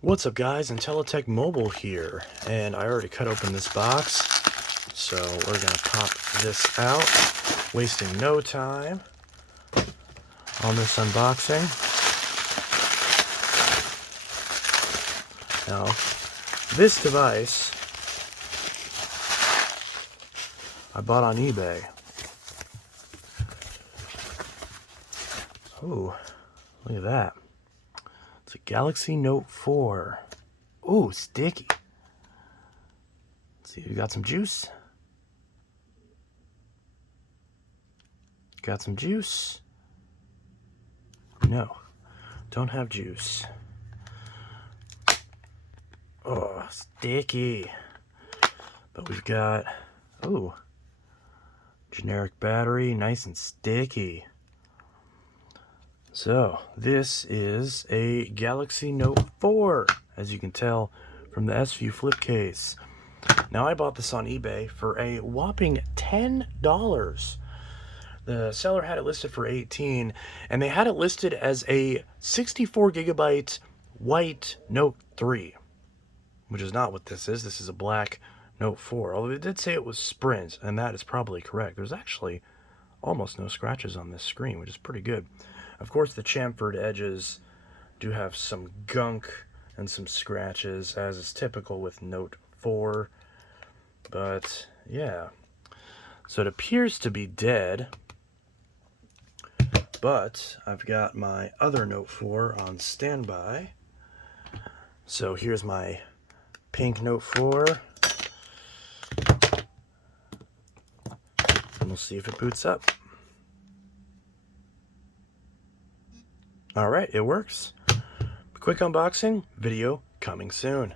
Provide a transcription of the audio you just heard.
What's up guys, Intellitech Mobile here, and I already cut open this box, so we're going to pop this out, wasting no time on this unboxing. Now, this device I bought on eBay. Ooh, look at that. It's a Galaxy Note 4. Ooh, sticky. Let's see, we got some juice. Got some juice? No, don't have juice. Oh, sticky. But we've got, ooh, generic battery, nice and sticky. So, this is a Galaxy Note 4, as you can tell from the S-View flip case. Now, I bought this on eBay for a whopping $10. The seller had it listed for $18, and they had it listed as a 64 gigabyte white Note 3, which is not what this is. This is a black Note 4, although it did say it was Sprint, and that is probably correct. There's actually almost no scratches on this screen, which is pretty good. Of course, the chamfered edges do have some gunk and some scratches, as is typical with Note 4. But, yeah. So it appears to be dead. But I've got my other Note 4 on standby. So here's my pink Note 4. And we'll see if it boots up. Alright, it works. Quick unboxing video coming soon.